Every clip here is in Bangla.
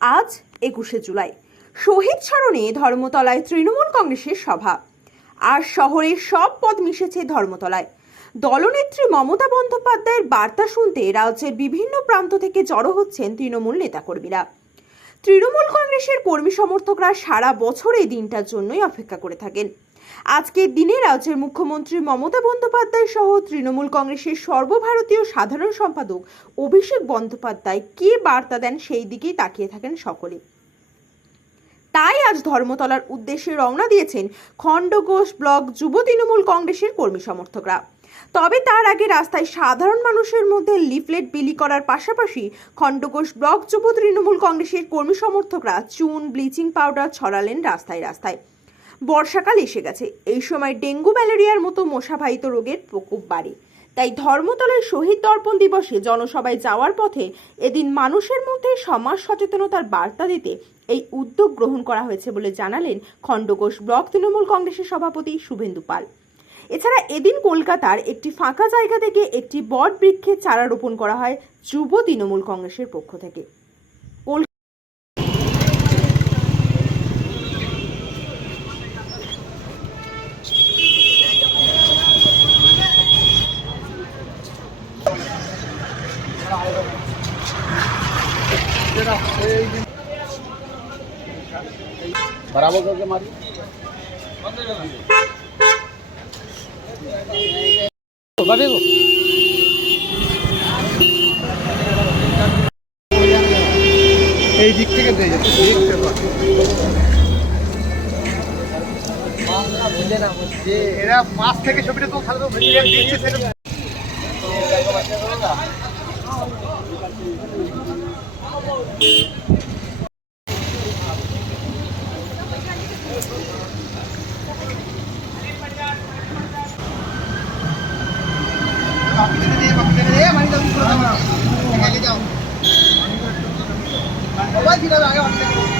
আজ একুশে জুলাই। শহীদ স্মরণে ধর্মতলায় তৃণমূল কংগ্রেসের সভা। আর শহরের সব পদ মিশেছে ধর্মতলায়। দলনেত্রী মমতা বন্দ্যোপাধ্যায়ের বার্তা শুনতে রাজ্যের বিভিন্ন প্রান্ত থেকে জড়ো হচ্ছেন তৃণমূল নেতাকর্মীরা। তৃণমূল কংগ্রেসের কর্মী সমর্থকরা সারা বছর এই দিনটার জন্যই অপেক্ষা করে থাকেন। আজকের দিনে রাজ্যের মুখ্যমন্ত্রী মমতা বন্দ্যোপাধ্যায় সহ তৃণমূল কংগ্রেসের সর্বভারতীয় সাধারণ সম্পাদক অভিষেক বন্দ্যোপাধ্যায় কি বার্তা দেন সেই দিকেই তাকিয়ে থাকেন সকলে। তাই আজ ধর্মতলার উদ্দেশ্যে রওনা দিয়েছেন খণ্ডঘোষ ব্লক যুব তৃণমূল কংগ্রেসের কর্মী সমর্থকরা। তবে তার আগে রাস্তায় সাধারণ মানুষের মধ্যে লিফলেট বিলি করার পাশাপাশি খণ্ডঘোষ ব্লক যুব তৃণমূল কংগ্রেসের কর্মী সমর্থকরা চুন, ব্লিচিং পাউডার ছড়ালেন রাস্তায় রাস্তায়। বর্ষাকাল এসে গেছে। এই সময় ডেঙ্গু ম্যালেরিয়ার মতো মশাবাহিত রোগের প্রকোপ বাড়ে। তাই ধর্মতলায় শহীদ দর্পণ দিবসে জনসভায় যাওয়ার পথে এদিন মানুষের মধ্যে সমাজ সচেতনতার বার্তা দিতে এই উদ্যোগ গ্রহণ করা হয়েছে বলে জানালেন খণ্ডঘোষ ব্লক তৃণমূল কংগ্রেসের সভাপতি শুভেন্দু পাল। এছাড়া এদিন কলকাতার একটি ফাঁকা জায়গা থেকে একটি বট বৃক্ষের চারা রোপণ করা হয় যুব তৃণমূল কংগ্রেসের পক্ষ থেকে। બરાબર કરજે મારી দিক থেকে এরা পাঁচ থেকে ছবিটা তো তাহলে তো দিচ্ছে সেটা Thank મોબાઈલ થી આગળ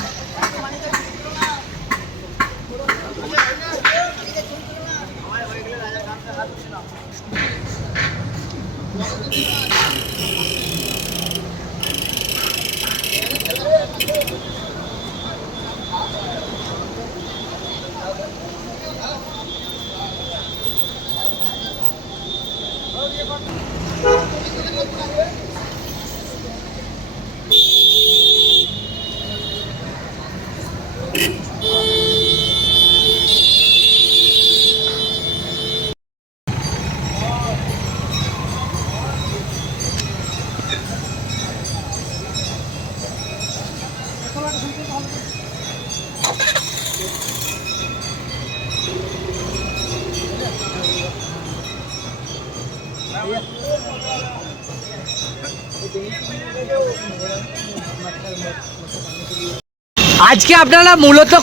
আজকে আপনারা মূলত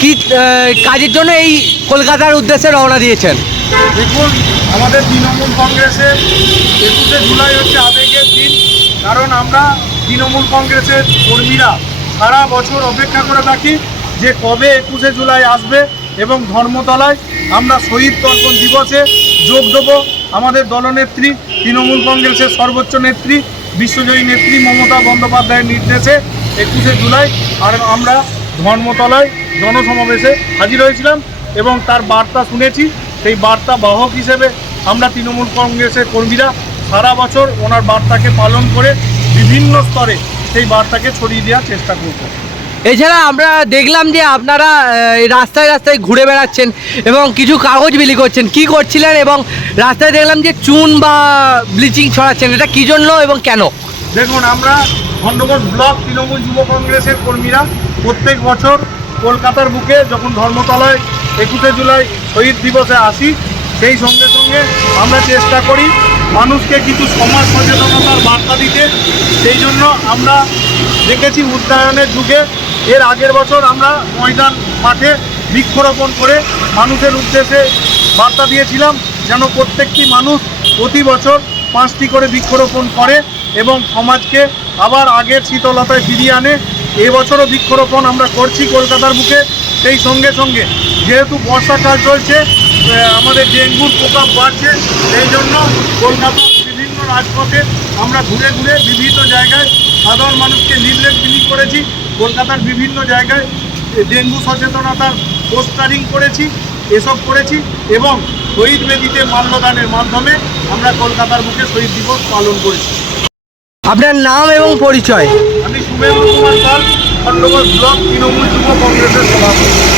কি কাজের জন্য এই কলকাতার উদ্দেশ্যে রওনা দিয়েছেন? দেখুন, আমাদের তৃণমূল কংগ্রেসের একুশে জুলাই হচ্ছে আবেগের দিন। কারণ আমরা তৃণমূল কংগ্রেসের কর্মীরা সারা বছর অপেক্ষা করে থাকি যে কবে একুশে জুলাই আসবে এবং ধর্মতলায় আমরা শহীদ তর্পণ দিবসে যোগ দেবো। আমাদের দলনেত্রী, তৃণমূল কংগ্রেসের সর্বোচ্চ নেত্রী, বিশ্বজয়ী নেত্রী মমতা বন্দ্যোপাধ্যায়ের নির্দেশে একুশে জুলাই আর আমরা ধর্মতলায় জনসমাবেশে হাজির হয়েছিলাম এবং তার বার্তা শুনেছি। সেই বার্তা বাহক হিসেবে আমরা তৃণমূল কংগ্রেসের কর্মীরা সারা বছর ওনার বার্তাকে পালন করে বিভিন্ন স্তরে সেই বার্তাকে ছড়িয়ে দেওয়ার চেষ্টা করব। এছাড়া আমরা দেখলাম যে আপনারা রাস্তায় রাস্তায় ঘুরে বেড়াচ্ছেন এবং কিছু কাগজ বিলি করছেন। কি করছিলেন এবং রাস্তায় দেখলাম যে চুন বা ব্লিচিং ছড়াচ্ছেন। এটা কি জন্য এবং কেন? দেখুন আমরা খণ্ডকোট ব্লক তৃণমূল যুব কংগ্রেসের কর্মীরা প্রত্যেক বছর কলকাতার বুকে যখন ধর্মতলায় একুশে জুলাই শহীদ দিবসে আসি, সেই সঙ্গে সঙ্গে আমরা চেষ্টা করি মানুষকে কিছু সমাজ সচেতনতার বার্তা দিতে। সেই জন্য আমরা দেখেছি উদ্যায়নের যুগে এর আগের বছর আমরা ময়দান মাঠে বৃক্ষরোপণ করে মানুষের উদ্দেশ্যে বার্তা দিয়েছিলাম যেন প্রত্যেকটি মানুষ প্রতি বছর পাঁচটি করে বৃক্ষরোপণ করে এবং সমাজকে আবার আগের শীতলতায় ফিরিয়ে আনে। এবছরও বৃক্ষরোপণ আমরা করছি কলকাতার বুকে। সেই সঙ্গে সঙ্গে যেহেতু বর্ষাকাল চলছে আমাদের ডেঙ্গুর প্রকোপ বাড়ছে, সেই জন্য কলকাতার বিভিন্ন রাজপথে আমরা ঘুরে ঘুরে বিভিন্ন জায়গায় সাধারণ মানুষকে লিফলেট বিলি করেছি। কলকাতার বিভিন্ন জায়গায় ডেঙ্গু সচেতনতার পোস্টারিং করেছি, এসব করেছি এবং শহীদ বেদিতে মাল্যদানের মাধ্যমে আমরা কলকাতার বুকে শহীদ দিবস পালন করেছি। আপনার নাম এবং পরিচয়? আমি শুভেন্দু কুমার পাল খণ্ডঘোষ ব্লক তৃণমূল যুব কংগ্রেসের সভাপতি।